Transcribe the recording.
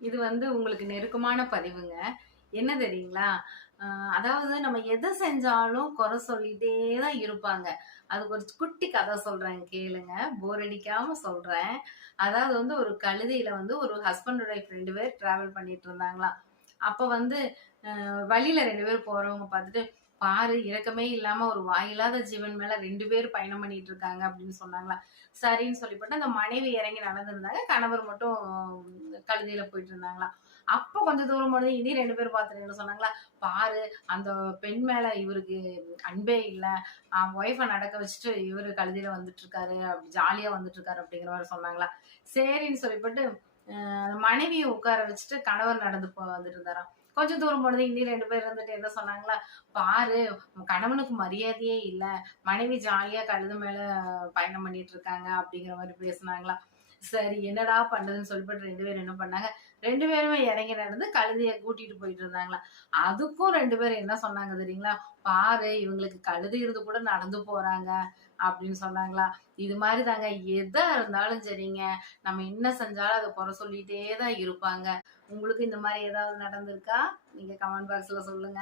இது உங்களுக்கு நெருக்கமான பதிவுங்க. என்ன தெரியுங்களா? அதாவது நம்ம எத செஞ்சாலும் குறை சொல்லிட்டே தான் இருப்பாங்க. அதுக்கு ஒரு குட்டி கதை சொல்றேன் கேளுங்க. போர் அடிக்காம சொல்றேன். அதாவது ஒரு கழுதையில ஒரு ஹஸ்பண்ட் அண்ட் ஒய்ஃப் 2 பேர் டிராவல் பண்ணிட்டு இருந்தாங்களாம். அப்ப வழியில 2 பேர் போறவங்க பார்த்துட்டு, "பாரு இரக்கமே இல்லாம ஒரு வாயில்லாத ஜீவன் மேல 2 பேர் பயணம் பண்ணிட்டு இருக்காங்க" அப்படின்னு சொன்னாங்களாம். சரின்னு சொல்லிப்போட்டு அந்த மனைவி இறங்கி நடந்திருந்தாங்க. கணவர் மட்டும் கழுதையில போயிட்டு இருந்தாங்களாம். அப்ப கொஞ்சம் தூரம் போனது இனி 2 பேரும் பார்த்துட்டு என்ன சொன்னாங்களா, "பாரு அந்த பெண் மேல இவருக்கு அன்பே இல்ல. ஒய்ஃப நடக்க வச்சுட்டு இவரு கழுதையில வந்துட்டு இருக்காரு. அப்படி ஜாலியா வந்துட்டு இருக்காரு" அப்படிங்கிற மாரி சொன்னாங்களா. சரின்னு சொல்லிப்போட்டு மனைவிய உட்கார வச்சுட்டு கணவர் நடந்து வந்துட்டு இருந்தாராம். கொஞ்சம் தூரம் போனது இன்னி 2 பேர் இருந்துட்டு என்ன சொன்னாங்களா, "பாரு கணவனுக்கு மரியாதையே இல்ல. மனைவி ஜாலியா கழுத மேல பயணம் பண்ணிட்டு இருக்காங்க" அப்படிங்கிற மாரி பேசுனாங்களா. சரி என்னடா பண்றதுன்னு சொல்லிட்டு 2 பேரும் என்ன பண்ணாங்க, 2 பேருமே இறங்கி நடந்து கழுதைய கூட்டிட்டு போயிட்டு இருந்தாங்களாம். அதுக்கும் 2 பேரும் என்ன சொன்னாங்க தெரியுங்களா? "பாரு இவங்களுக்கு கழுதை இருந்து கூட நடந்து போறாங்க" அப்படின்னு சொன்னாங்களா. இது மாரி தாங்க எதா இருந்தாலும் சரிங்க, நம்ம என்ன செஞ்சாலும் அத குறை சொல்லிட்டே தான் இருப்பாங்க. உங்களுக்கு இந்த மாரி ஏதாவது நடந்திருக்கா? நீங்க கமெண்ட் பாக்ஸ்ல சொல்லுங்க.